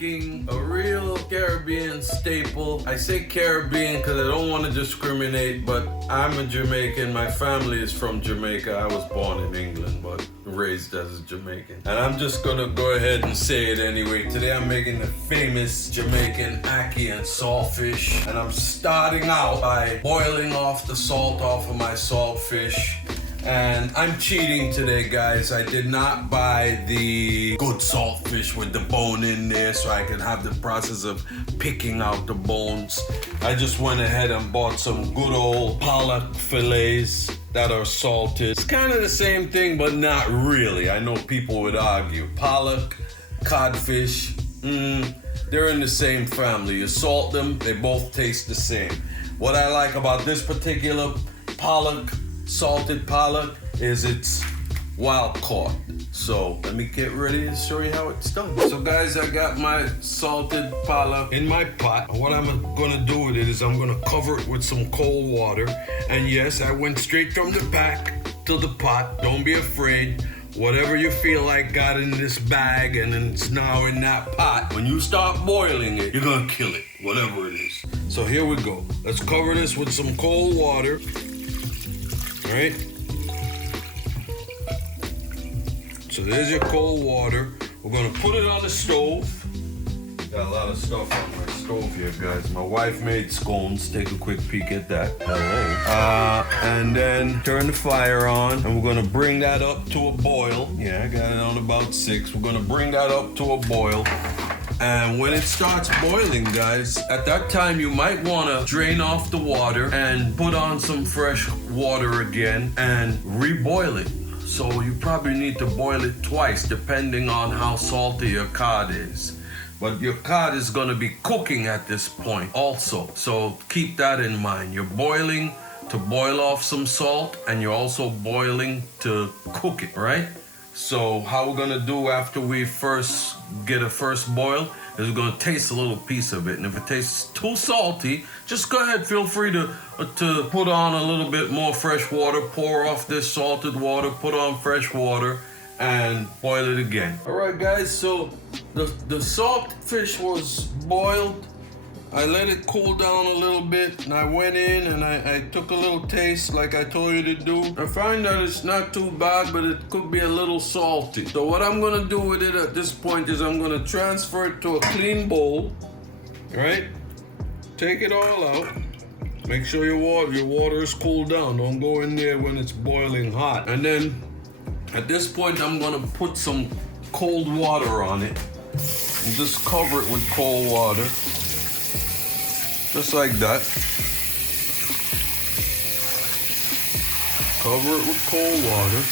making a real Caribbean staple. I say Caribbean because I don't want to discriminate, but I'm a Jamaican. My family is from Jamaica. I was born in England, but raised as a Jamaican. And I'm just gonna go ahead and say it anyway. Today I'm making the famous Jamaican ackee and saltfish. And I'm starting out by boiling off the salt off of my saltfish. And I'm cheating today, guys. I did not buy the good saltfish with the bone in there so I can have the process of picking out the bones. I just went ahead and bought some good old pollock fillets that are salted. It's kind of the same thing, but not really. I know people would argue. Pollock, codfish, they're in the same family. You salt them, they both taste the same. What I like about this particular pollock, salted pollock, is it's wild caught. So let me get ready to show you how it's done. So guys, I got my salted pollock in my pot. What I'm gonna do with it is I'm gonna cover it with some cold water. And yes, I went straight from the pack to the pot. Don't be afraid. Whatever you feel like got in this bag and it's now in that pot, when you start boiling it, you're gonna kill it, whatever it is. So here we go. Let's cover this with some cold water. All right. So there's your cold water. We're gonna put it on the stove. Got a lot of stuff on my stove here, guys. My wife made scones. Take a quick peek at that. And then turn the fire on, and we're gonna bring that up to a boil. Yeah, I got it on about 6. We're gonna bring that up to a boil. And when it starts boiling, guys, at that time you might wanna drain off the water and put on some fresh water again and reboil it. So you probably need to boil it twice depending on how salty your cod is. But your cod is gonna be cooking at this point also. So keep that in mind. You're boiling to boil off some salt, and you're also boiling to cook it, right? So how we're gonna do after we first get a first boil is we're gonna taste a little piece of it. And if it tastes too salty, just go ahead, feel free to put on a little bit more fresh water, pour off this salted water, put on fresh water, and boil it again. All right, guys, so the saltfish was boiled. I let it cool down a little bit, and I went in and I took a little taste like I told you to do. I find that it's not too bad, but it could be a little salty. So what I'm gonna do with it at this point is I'm gonna transfer it to a clean bowl, right? Take it all out. Make sure your water is cooled down. Don't go in there when it's boiling hot. And then at this point, I'm gonna put some cold water on it and just cover it with cold water. Just like that. Cover it with cold water.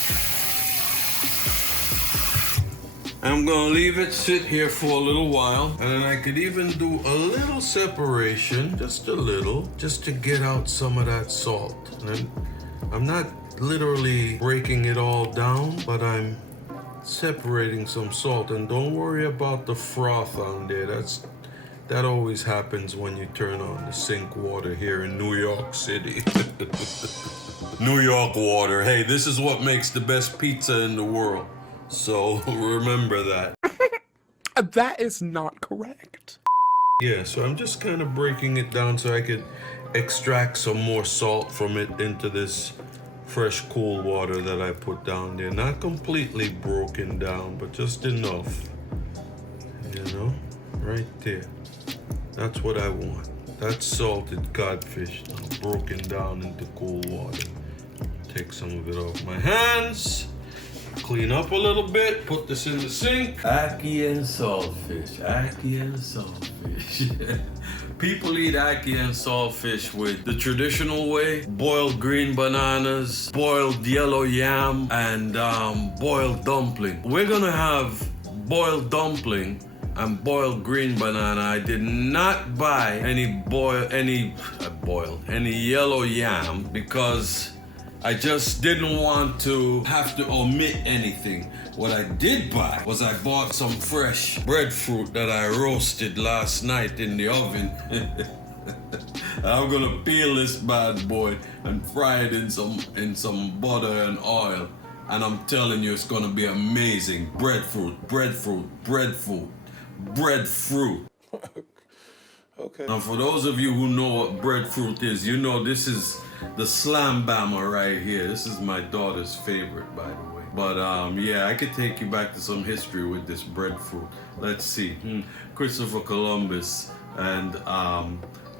And I'm gonna leave it sit here for a little while. And then I could even do a little separation, just a little, just to get out some of that salt. And I'm not literally breaking it all down, but I'm separating some salt. And don't worry about the froth on there. That always happens when you turn on the sink water here in New York City. New York water. Hey, this is what makes the best pizza in the world. So remember that. That is not correct. Yeah, so I'm just kind of breaking it down so I could extract some more salt from it into this fresh, cool water that I put down there. Not completely broken down, but just enough. You know, right there. That's what I want. That's salted codfish now, broken down into cool water. Take some of it off my hands. Clean up a little bit. Put this in the sink. Ackee and saltfish. Ackee and saltfish. People eat ackee and saltfish with the traditional way. Boiled green bananas, boiled yellow yam, and boiled dumpling. We're gonna have boiled dumpling and boiled green banana. I did not buy any yellow yam because I just didn't want to have to omit anything. What I did buy was I bought some fresh breadfruit that I roasted last night in the oven. I'm gonna peel this bad boy and fry it in some butter and oil. And I'm telling you, it's gonna be amazing. Breadfruit, breadfruit. Okay. Now, for those of you who know what breadfruit is, you know this is the slam bama right here. This is my daughter's favorite, by the way. But yeah, I could take you back to some history with this breadfruit. Let's see. Christopher Columbus and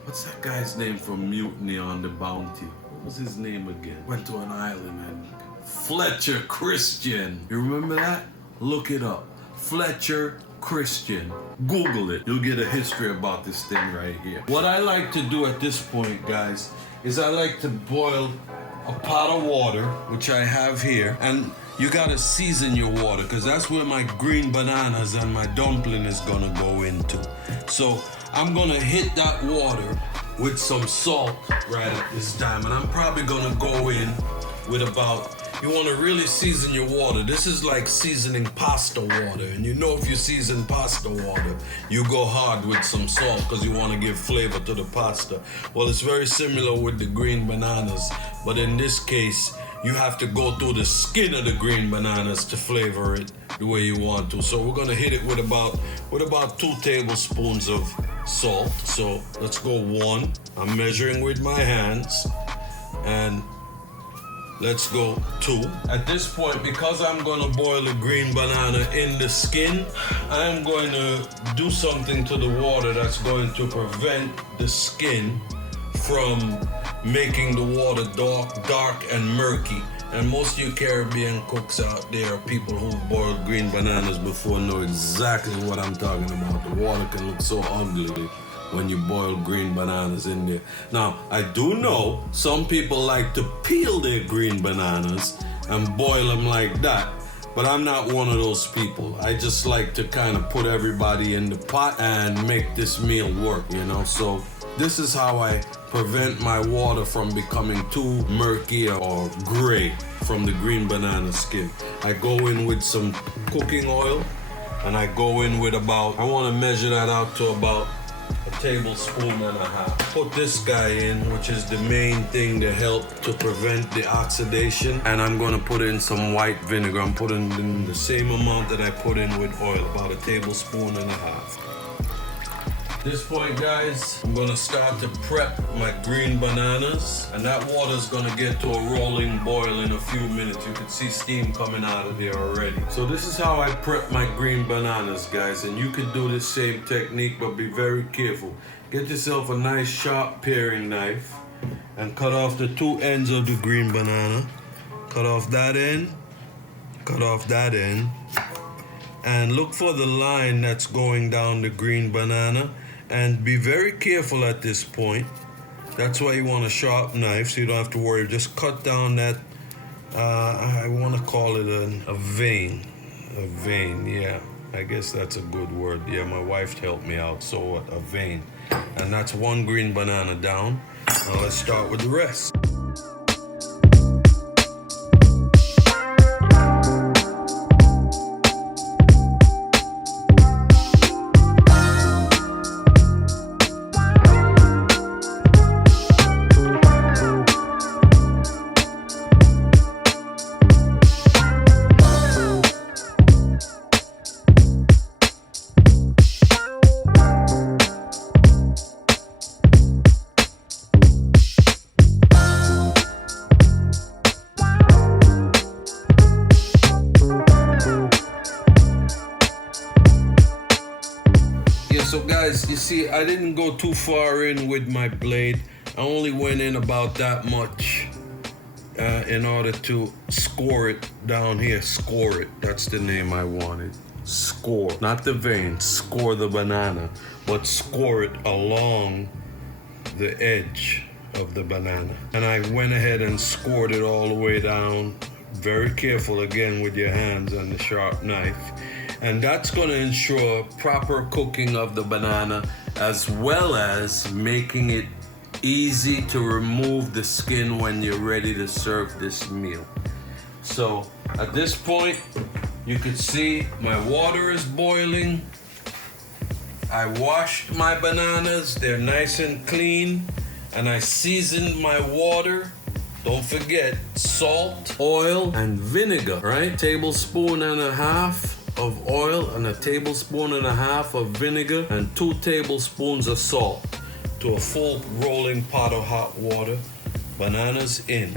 what's that guy's name from Mutiny on the Bounty? What was his name again? Went to an island and Fletcher Christian. You remember that? Look it up. Fletcher Christian. Google it. You'll get a history about this thing right here. What I like to do at this point, guys, is I like to boil a pot of water, which I have here, and you gotta season your water, because that's where my green bananas and my dumpling is gonna go into. So I'm gonna hit that water with some salt right at this time, and I'm probably gonna go in with about, you want to really season your water. This is like seasoning pasta water, and you know if you season pasta water, you go hard with some salt because you want to give flavor to the pasta. Well, it's very similar with the green bananas, but in this case, you have to go through the skin of the green bananas to flavor it the way you want to. So we're gonna hit it with about 2 tablespoons of salt. So let's go 1. I'm measuring with my hands, and let's go 2. At this point, because I'm gonna boil the green banana in the skin, I'm going to do something to the water that's going to prevent the skin from making the water dark and murky. And most of you Caribbean cooks out there, people who've boiled green bananas before, know exactly what I'm talking about. The water can look so ugly when you boil green bananas in there. Now, I do know some people like to peel their green bananas and boil them like that, but I'm not one of those people. I just like to kind of put everybody in the pot and make this meal work, you know? So this is how I prevent my water from becoming too murky or gray from the green banana skin. I go in with some cooking oil, and I go in with about, I want to measure that out to about a tablespoon and a half. Put this guy in, which is the main thing to help to prevent the oxidation. And I'm gonna put in some white vinegar. I'm putting in the same amount that I put in with oil, about a tablespoon and a half. At this point, guys, I'm gonna start to prep my green bananas, and that water's gonna get to a rolling boil in a few minutes. You can see steam coming out of there already. So this is how I prep my green bananas, guys, and you can do this same technique, but be very careful. Get yourself a nice sharp paring knife and cut off the 2 ends of the green banana. Cut off that end, cut off that end, and look for the line that's going down the green banana. And be very careful at this point. That's why you want a sharp knife, so you don't have to worry. Just cut down that, I want to call it a vein. A vein, yeah. I guess that's a good word. Yeah, my wife helped me out. So what? A vein. And that's 1 green banana down. Now let's start with the rest. So guys, you see, I didn't go too far in with my blade. I only went in about that much in order to score it down here. Score it, that's the name I wanted. Score, not the vein, score the banana, but score it along the edge of the banana. And I went ahead and scored it all the way down. Very careful again with your hands and the sharp knife. And that's going to ensure proper cooking of the banana, as well as making it easy to remove the skin when you're ready to serve this meal. So at this point, you can see my water is boiling. I washed my bananas, they're nice and clean, and I seasoned my water. Don't forget salt, oil, and vinegar, right? Tablespoon and a half of oil and a tablespoon and a half of vinegar and 2 tablespoons of salt to a full rolling pot of hot water. Bananas in.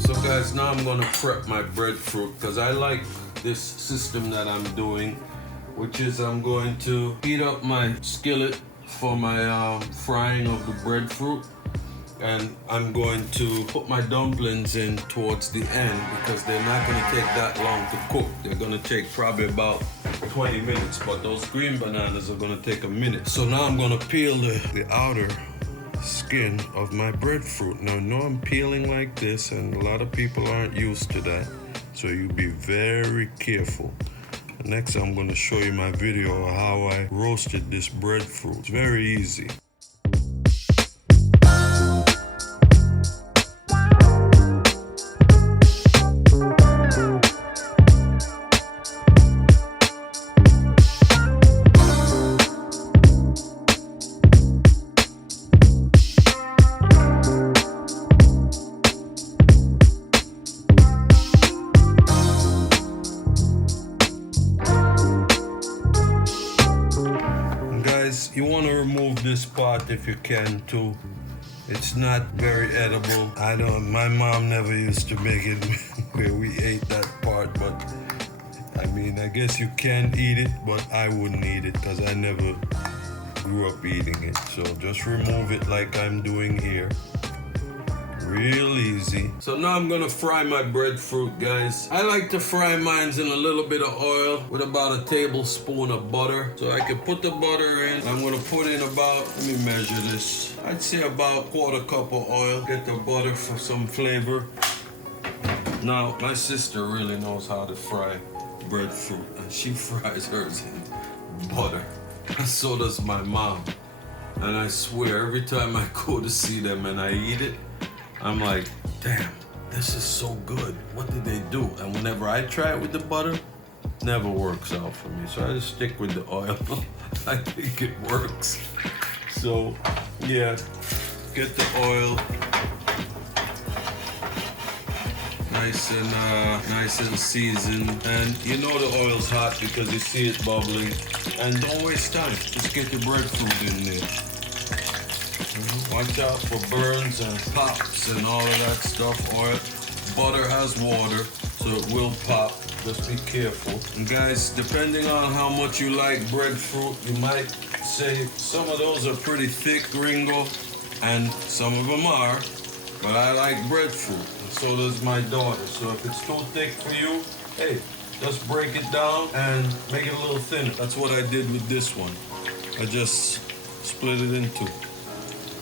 So guys, now I'm gonna prep my breadfruit because I like this system that I'm doing, which is I'm going to heat up my skillet for my frying of the breadfruit, and I'm going to put my dumplings in towards the end because they're not going to take that long to cook. They're going to take probably about 20 minutes, but those green bananas are going to take a minute. So now I'm going to peel the outer skin of my breadfruit. Now I know I'm peeling like this, and a lot of people aren't used to that, so you be very careful. Next, I'm going to show you my video of how I roasted this breadfruit. It's very easy. You want to remove this part if you can too. It's not very edible. My mom never used to make it where we ate that part, but I mean, I guess you can eat it, but I wouldn't eat it because I never grew up eating it. So just remove it like I'm doing here. Real easy. So now I'm gonna fry my breadfruit, guys. I like to fry mine in a little bit of oil with about a tablespoon of butter. So I can put the butter in. I'm gonna put in about, let me measure this. I'd say about 1/4 cup of oil. Get the butter for some flavor. Now, my sister really knows how to fry breadfruit, and she fries hers in butter. So does my mom. And I swear, every time I go to see them and I eat it, I'm like, damn, this is so good. What did they do? And whenever I try it with the butter, never works out for me. So I just stick with the oil. I think it works. So, yeah, get the oil nice and seasoned. And you know the oil's hot because you see it bubbling. And don't waste time. Just get the breadfruit in there. Watch out for burns and pops and all of that stuff. Oil, butter has water, so it will pop. Just be careful. And guys, depending on how much you like breadfruit, you might say some of those are pretty thick, Ringo, and some of them are. But I like breadfruit, and so does my daughter. So if it's too thick for you, hey, just break it down and make it a little thinner. That's what I did with this one. I just split it in two.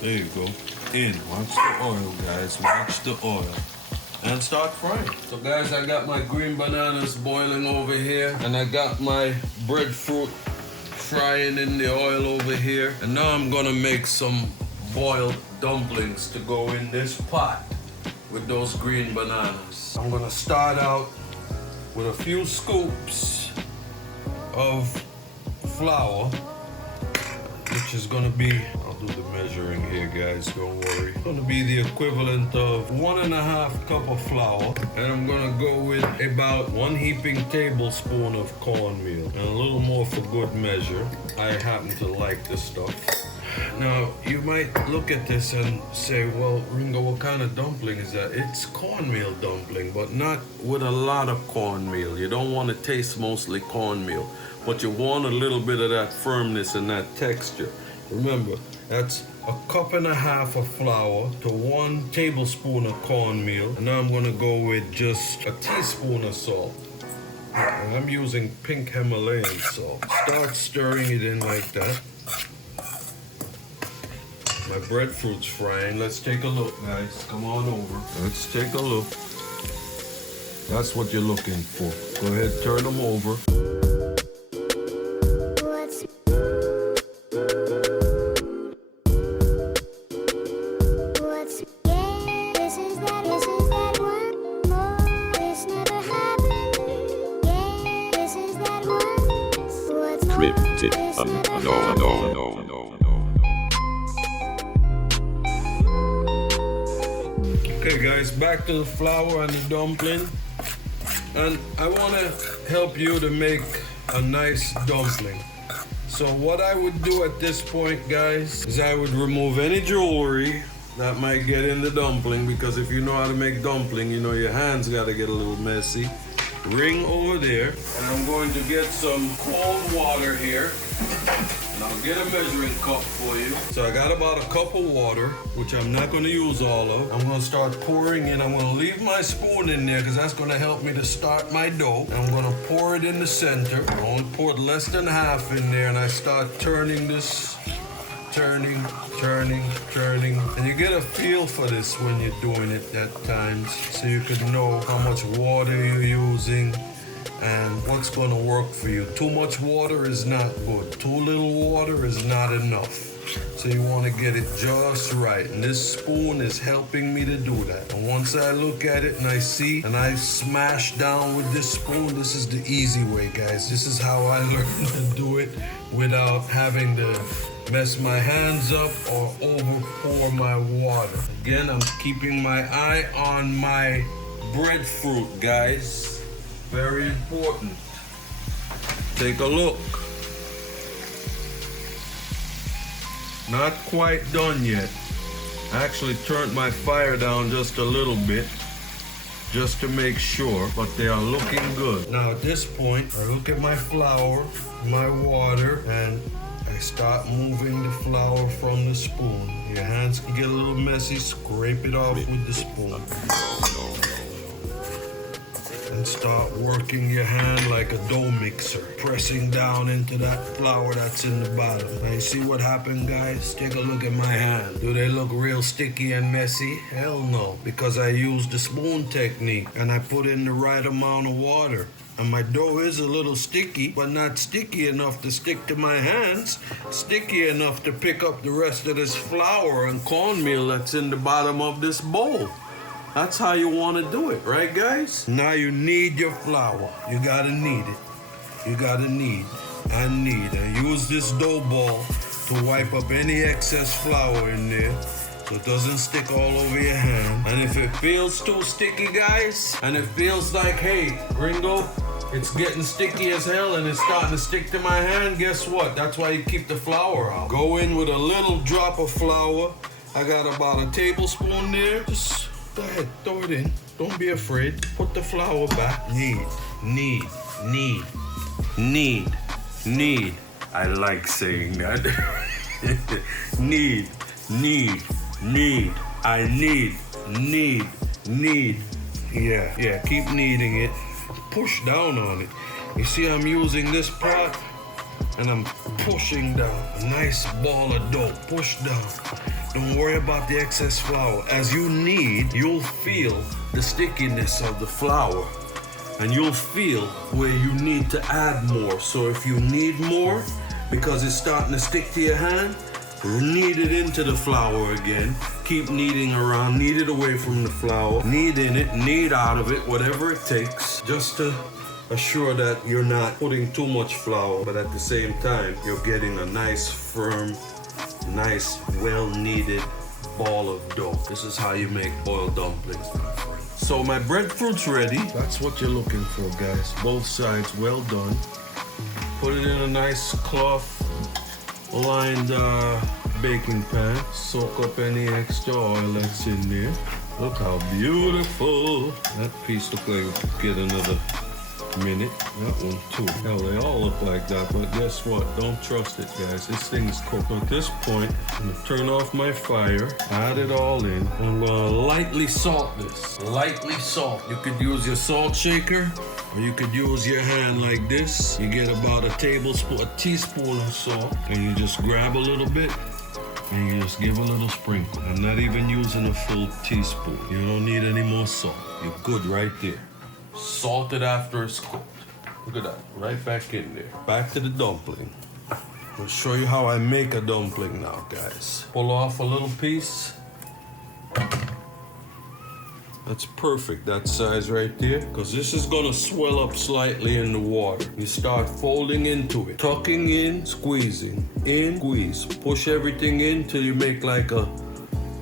There you go. In. Watch the oil, guys. Watch the oil. And start frying. So guys, I got my green bananas boiling over here. And I got my breadfruit frying in the oil over here. And now I'm gonna make some boiled dumplings to go in this pot with those green bananas. I'm gonna start out with a few scoops of flour, which is gonna be, I'll do the measuring here, guys, don't worry. It's gonna be the equivalent of 1.5 cup of flour. And I'm gonna go with about 1 heaping tablespoon of cornmeal. And a little more for good measure. I happen to like this stuff. Now, you might look at this and say, well, Ringo, what kind of dumpling is that? It's cornmeal dumpling, but not with a lot of cornmeal. You don't want to taste mostly cornmeal, but you want a little bit of that firmness and that texture. Remember, that's 1.5 cups of flour to 1 tablespoon of cornmeal. And now I'm gonna go with just a teaspoon of salt. And I'm using pink Himalayan salt. Start stirring it in like that. My breadfruit's frying. Let's take a look, guys. Come on over. Let's take a look. That's what you're looking for. Go ahead, turn them over. Okay guys, back to the flour and the dumpling. And I want to help you to make a nice dumpling. So what I would do at this point, guys, is I would remove any jewelry that might get in the dumpling, because if you know how to make dumpling, you know your hands got to get a little messy. Ring over there, and I'm going to get some cold water here. And I'll get a measuring cup for you. So I got about a cup of water, which I'm not going to use all of. I'm going to start pouring in. I'm going to leave my spoon in there because that's going to help me to start my dough. And I'm going to pour it in the center. I only poured less than half in there, and I start turning this. Turning. And you get a feel for this when you're doing it at times, so you can know how much water you're using and what's going to work for you. Too much water is not good. Too little water is not enough. So you want to get it just right. And this spoon is helping me to do that. And once I look at it and I see and I smash down with this spoon, this is the easy way, guys. This is how I learned to do it without having to mess my hands up or over pour my water. Again, I'm keeping my eye on my breadfruit, guys. Very important. Take a look. Not quite done yet. I actually turned my fire down just a little bit, just to make sure, but they are looking good. Now at this point, I look at my flour, my water, and I start moving the flour from the spoon. Your hands can get a little messy, scrape it off with the spoon. And start working your hand like a dough mixer, pressing down into that flour that's in the bottom. Now you see what happened, guys? Take a look at my hand. Do they look real sticky and messy? Hell no, because I used the spoon technique and I put in the right amount of water. And my dough is a little sticky, but not sticky enough to stick to my hands. Sticky enough to pick up the rest of this flour and cornmeal that's in the bottom of this bowl. That's how you want to do it, right, guys? Now you knead your flour. You gotta knead it. You gotta knead and knead. And use this dough ball to wipe up any excess flour in there, so it doesn't stick all over your hand. And if it feels too sticky, guys, and it feels like, hey, Ringo, it's getting sticky as hell and it's starting to stick to my hand, guess what? That's why you keep the flour out. Go in with a little drop of flour. I got about a tablespoon there. Just go ahead, throw it in. Don't be afraid. Put the flour back. Knead. I like saying that. Knead. I knead. Yeah, keep kneading it. Push down on it. You see I'm using this pot and I'm pushing down. A nice ball of dough. Push down. Don't worry about the excess flour. As you knead, you'll feel the stickiness of the flour. And you'll feel where you need to add more. So if you need more, because it's starting to stick to your hand, knead it into the flour again. Keep kneading around, knead it away from the flour. Knead in it, knead out of it, whatever it takes, just to assure that you're not putting too much flour, but at the same time, you're getting a nice, firm, nice, well-kneaded ball of dough. This is how you make boiled dumplings, my friend. So my breadfruit's ready. That's what you're looking for, guys. Both sides well done. Put it in a nice cloth-lined baking pan. Soak up any extra oil that's in there. Look how beautiful. That piece looks like it could get another minute. That one too. Hell, they all look like that, but guess what? Don't trust it, guys. This thing is cooked. At this point, I'm gonna turn off my fire, add it all in. I'm gonna lightly salt this. Lightly salt. You could use your salt shaker, or you could use your hand like this. You get about a teaspoon of salt, and you just grab a little bit, and you just give a little sprinkle. I'm not even using a full teaspoon. You don't need any more salt. You're good right there. Salt it after it's cooked. Look at that, right back in there. Back to the dumpling. I'll show you how I make a dumpling now, guys. Pull off a little piece. That's perfect, that size right there, because this is gonna swell up slightly in the water. You start folding into it, tucking in, squeezing, in, squeeze. Push everything in till you make like a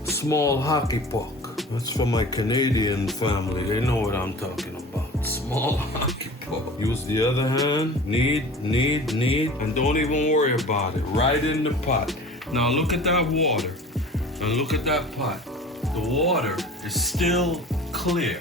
small hockey puck. That's for my Canadian family. They know what I'm talking about. Small hockey puck. Use the other hand. Knead, and don't even worry about it. Right in the pot. Now look at that water. And look at that pot. The water is still clear.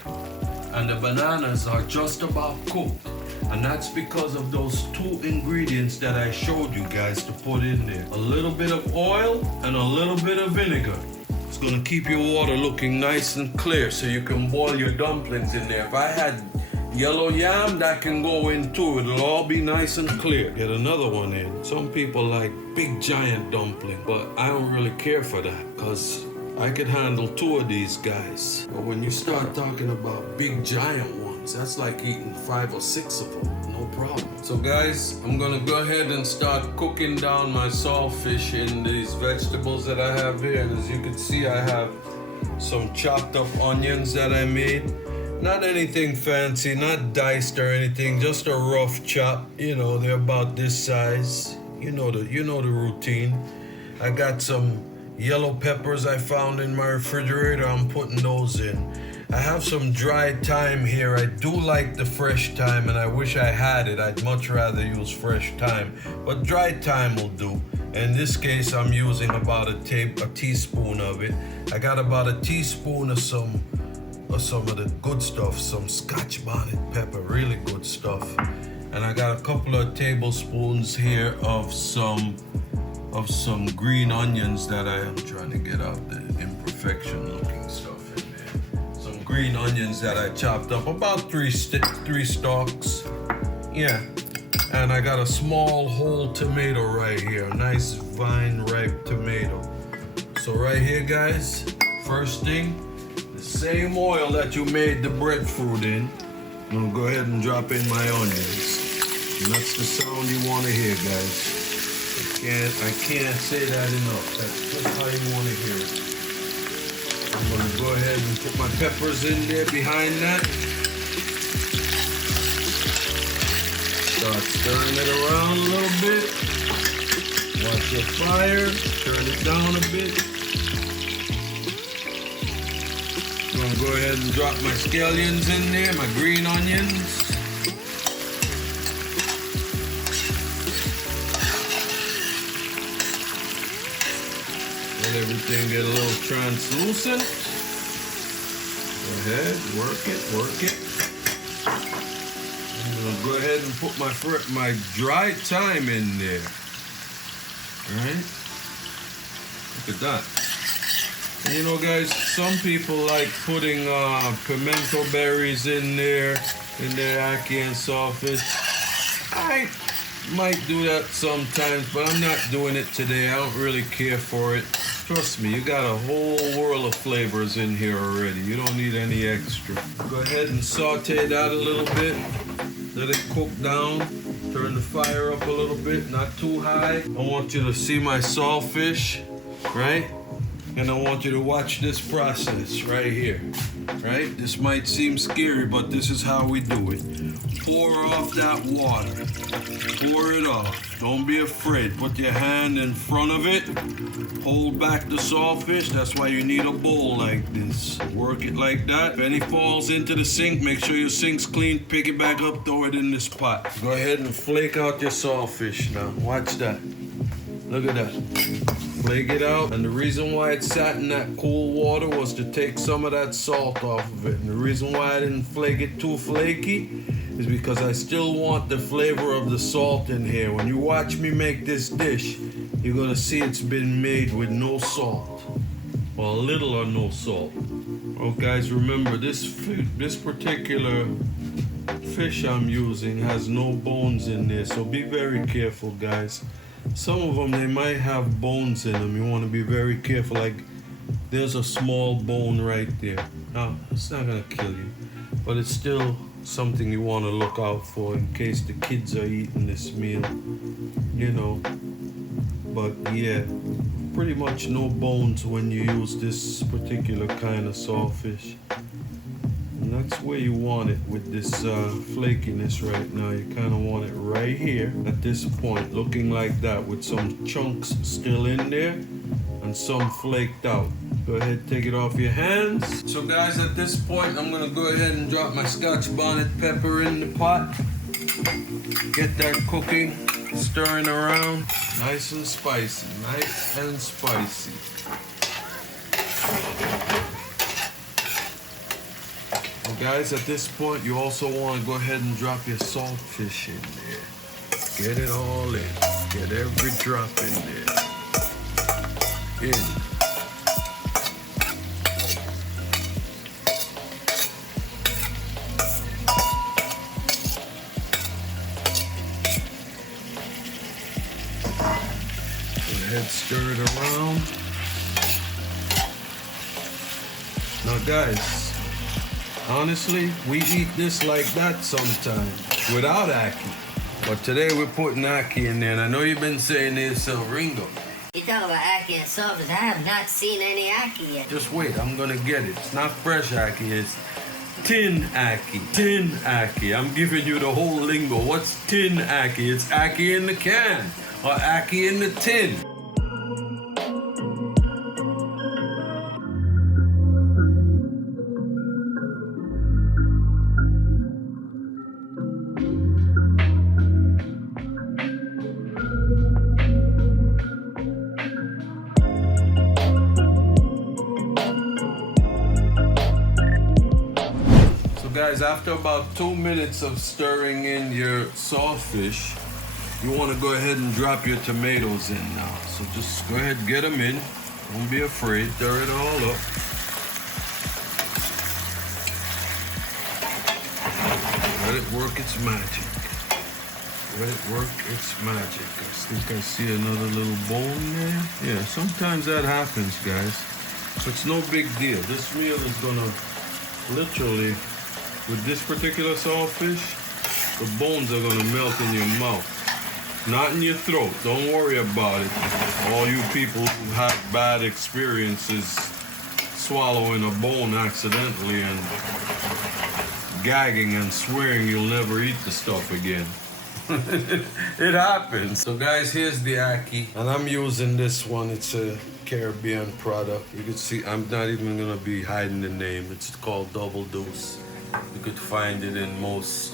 And the bananas are just about cooked. And that's because of those two ingredients that I showed you guys to put in there. A little bit of oil and a little bit of vinegar. It's gonna keep your water looking nice and clear so you can boil your dumplings in there. If I had yellow yam, that can go in too. It'll all be nice and clear. Get another one in. Some people like big giant dumpling, but I don't really care for that because I could handle 2 of these guys. But when you start talking about big giant ones, that's like eating 5 or 6 of them, no problem. So guys, I'm gonna go ahead and start cooking down my saltfish in these vegetables that I have here. And as you can see, I have some chopped up onions that I made. Not anything fancy, not diced or anything, just a rough chop. You know, they're about this size. You know the routine. I got some yellow peppers I found in my refrigerator. I'm putting those in. I have some dried thyme here. I do like the fresh thyme and I wish I had it. I'd much rather use fresh thyme, but dried thyme will do. In this case, I'm using about a teaspoon of it. I got about a teaspoon of some of the good stuff, some Scotch bonnet pepper, really good stuff. And I got a couple of tablespoons here of some green onions that I am trying to get out the imperfection looking stuff in there. Some green onions that I chopped up, about three stalks. Yeah. And I got a small whole tomato right here, a nice vine ripe tomato. So right here, guys, first thing, the same oil that you made the breadfruit in, I'm gonna go ahead and drop in my onions. And that's the sound you wanna hear, guys. I can't say that enough. That's just how you want to hear it. I'm going to go ahead and put my peppers in there behind that. Start stirring it around a little bit. Watch your fire. Turn it down a bit. I'm going to go ahead and drop my scallions in there, my green onions. Everything get a little translucent. Go ahead, work it. I'm gonna go ahead and put my dried thyme in there. All right, look at that. And you know, guys, some people like putting pimento berries in their ackee and saltfish. I might do that sometimes, but I'm not doing it today. I don't really care for it. Trust me, you got a whole world of flavors in here already. You don't need any extra. Go ahead and saute that a little bit. Let it cook down. Turn the fire up a little bit, not too high. I want you to see my saltfish, right? And I want you to watch this process right here, right? This might seem scary, but this is how we do it. Pour off that water. Pour it off. Don't be afraid. Put your hand in front of it. Hold back the saltfish. That's why you need a bowl like this. Work it like that. If any falls into the sink, make sure your sink's clean. Pick it back up, throw it in this pot. Go ahead and flake out your saltfish now. Watch that. Look at that. Flake it out. And the reason why it sat in that cool water was to take some of that salt off of it. And the reason why I didn't flake it too flaky is because I still want the flavor of the salt in here. When you watch me make this dish, you're gonna see it's been made with no salt. Well, little or no salt. Oh, guys, remember this particular fish I'm using has no bones in there, so be very careful, guys. Some of them, they might have bones in them. You want to be very careful. Like, there's a small bone right there. Now, it's not gonna kill you, but it's still something you want to look out for in case the kids are eating this meal, you know. But yeah, pretty much no bones when you use this particular kind of saltfish. And that's where you want it with this flakiness right now. You kind of want it right here at this point, looking like that, with some chunks still in there and some flaked out. Go ahead, take it off your hands. So guys, at this point, I'm gonna go ahead and drop my Scotch bonnet pepper in the pot. Get that cooking, stirring around. Nice and spicy, nice and spicy. Well guys, at this point, you also wanna go ahead and drop your saltfish in there. Get it all in. Get every drop in there. In. Go ahead, stir it around. Now guys, honestly, we eat this like that sometimes without Ackee. But today we're putting Ackee in there, and I know you've been saying this, Ringo. You talk about Ackee and Saltfish. I have not seen any Ackee yet. Just wait, I'm gonna get it. It's not fresh Ackee, it's tin Ackee. Tin Ackee. I'm giving you the whole lingo. What's tin Ackee? It's Ackee in the can, or Ackee in the tin. Guys, after about 2 minutes of stirring in your saltfish, you want to go ahead and drop your tomatoes in now. So just go ahead, get them in. Don't be afraid. Stir it all up. Let it work its magic. Let it work its magic. I think I see another little bone there. Yeah, sometimes that happens, guys. So it's no big deal. This meal is gonna literally, with this particular saltfish, the bones are gonna melt in your mouth, not in your throat. Don't worry about it. All you people who have bad experiences swallowing a bone accidentally and gagging and swearing you'll never eat the stuff again. It happens. So guys, here's the Ackee, and I'm using this one. It's a Caribbean product. You can see I'm not even gonna be hiding the name. It's called Double Deuce. You could find it in most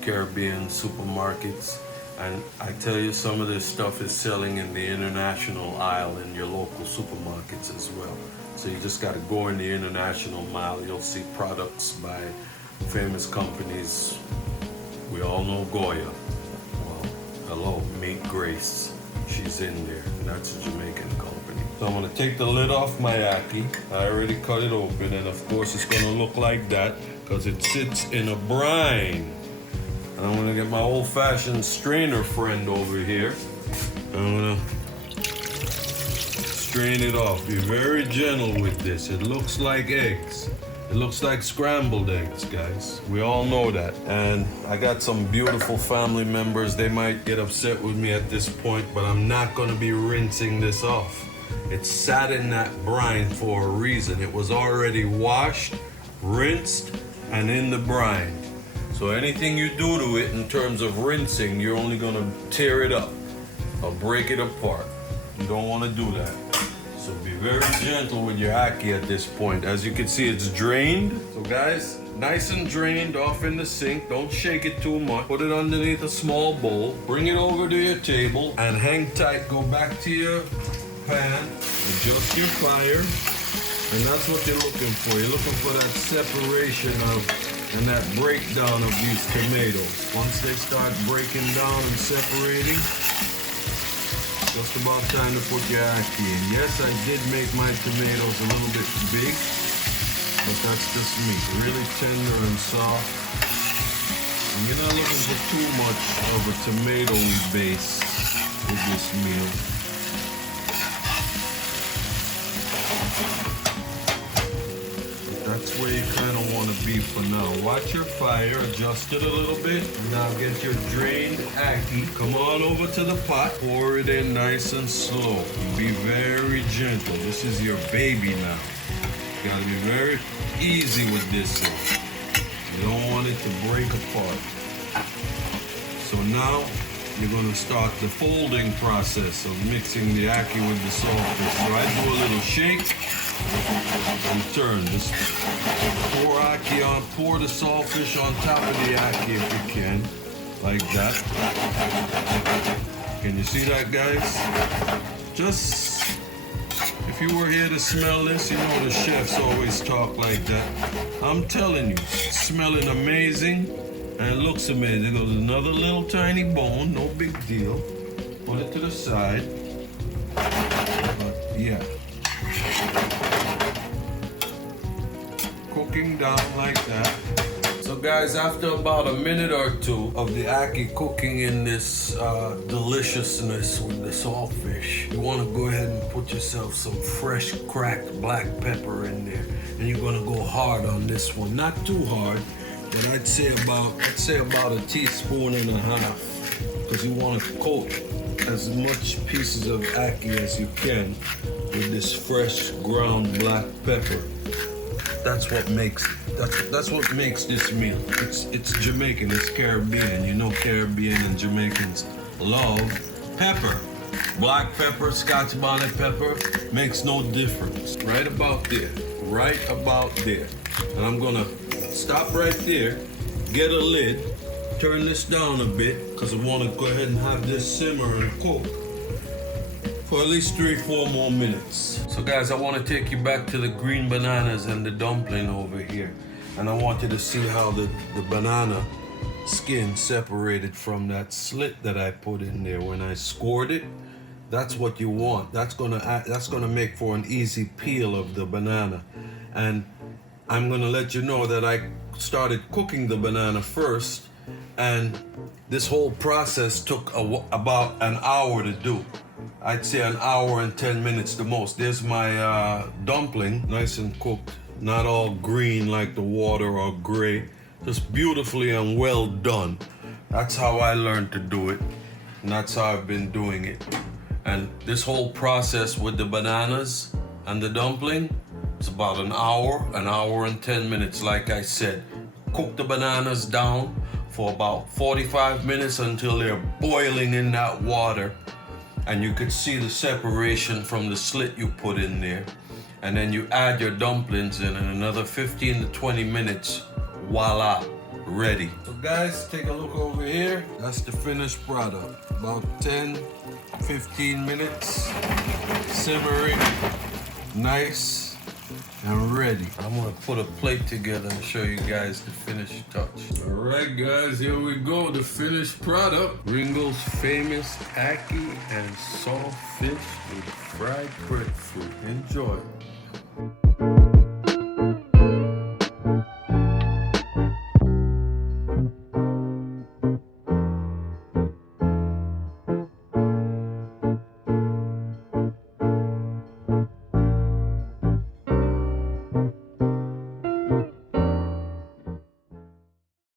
Caribbean supermarkets. And I tell you, some of this stuff is selling in the international aisle in your local supermarkets as well. So you just gotta go in the international aisle. You'll see products by famous companies. We all know Goya. Well, hello, Meet Grace. She's in there. That's a Jamaican company. So I'm gonna take the lid off my Ackee. I already cut it open, and of course it's gonna look like that, because it sits in a brine. And I'm gonna get my old-fashioned strainer friend over here. I'm gonna strain it off. Be very gentle with this. It looks like eggs. It looks like scrambled eggs, guys. We all know that. And I got some beautiful family members. They might get upset with me at this point, but I'm not gonna be rinsing this off. It sat in that brine for a reason. It was already washed, rinsed, and in the brine. So anything you do to it in terms of rinsing, you're only gonna tear it up or break it apart. You don't wanna do that. So be very gentle with your Ackee at this point. As you can see, it's drained. So guys, nice and drained off in the sink. Don't shake it too much. Put it underneath a small bowl. Bring it over to your table and hang tight. Go back to your pan. Adjust your fire. And that's what you're looking for. You're looking for that separation of and that breakdown of these tomatoes. Once they start breaking down and separating, just about time to put your Ackee in. Yes, I did make my tomatoes a little bit big, but that's just me. Really tender and soft. And you're not looking for too much of a tomatoey base with this meal. That's where you kind of want to be for now. Watch your fire, adjust it a little bit. Now get your drained Ackee. Come on over to the pot. Pour it in nice and slow. Be very gentle. This is your baby now. You gotta be very easy with this thing. You don't want it to break apart. So now you're gonna start the folding process of mixing the Ackee with the saltfish. So I do a little shake. and turn. Just pour ackee on, pour the saltfish on top of the ackee if you can, like that. Can you see that, guys? Just, if you were here to smell this, you know the chefs always talk like that. I'm telling you, it's smelling amazing and it looks amazing. There goes another little tiny bone, no big deal. Put it to the side. But yeah. Cooking down like that. So guys, after about a minute or two of the ackee cooking in this deliciousness with the saltfish, you want to go ahead and put yourself some fresh cracked black pepper in there. And you're going to go hard on this one. Not too hard, but I'd say about a teaspoon and a half. Because you want to coat as much pieces of ackee as you can with this fresh ground black pepper. That's what makes this meal. It's Jamaican, it's Caribbean. You know Caribbean and Jamaicans love pepper. Black pepper, Scotch bonnet pepper makes no difference. Right about there. Right about there. And I'm gonna stop right there, get a lid, turn this down a bit, because I want to go ahead and have this simmer and cook for at least 3-4 more minutes. So guys, I want to take you back to the green bananas and the dumpling over here. And I want you to see how the banana skin separated from that slit that I put in there when I scored it. That's what you want. That's gonna make for an easy peel of the banana. And I'm gonna let you know that I started cooking the banana first, and this whole process took about an hour to do. I'd say an hour and 10 minutes the most. There's my dumpling, nice and cooked, not all green like the water or gray, just beautifully and well done. That's how I learned to do it, and that's how I've been doing it. And this whole process with the bananas and the dumpling, it's about an hour and 10 minutes, like I said. Cook the bananas down for about 45 minutes until they're boiling in that water. And you could see the separation from the slit you put in there. And then you add your dumplings in, and another 15 to 20 minutes, voila, ready. So guys, take a look over here. That's the finished product. About 10-15 minutes, simmering, nice and ready. I'm gonna put a plate together and show you guys the finished touch. All right, guys, here we go. The finished product. Ringo's famous ackee and saltfish with fried breadfruit. Enjoy.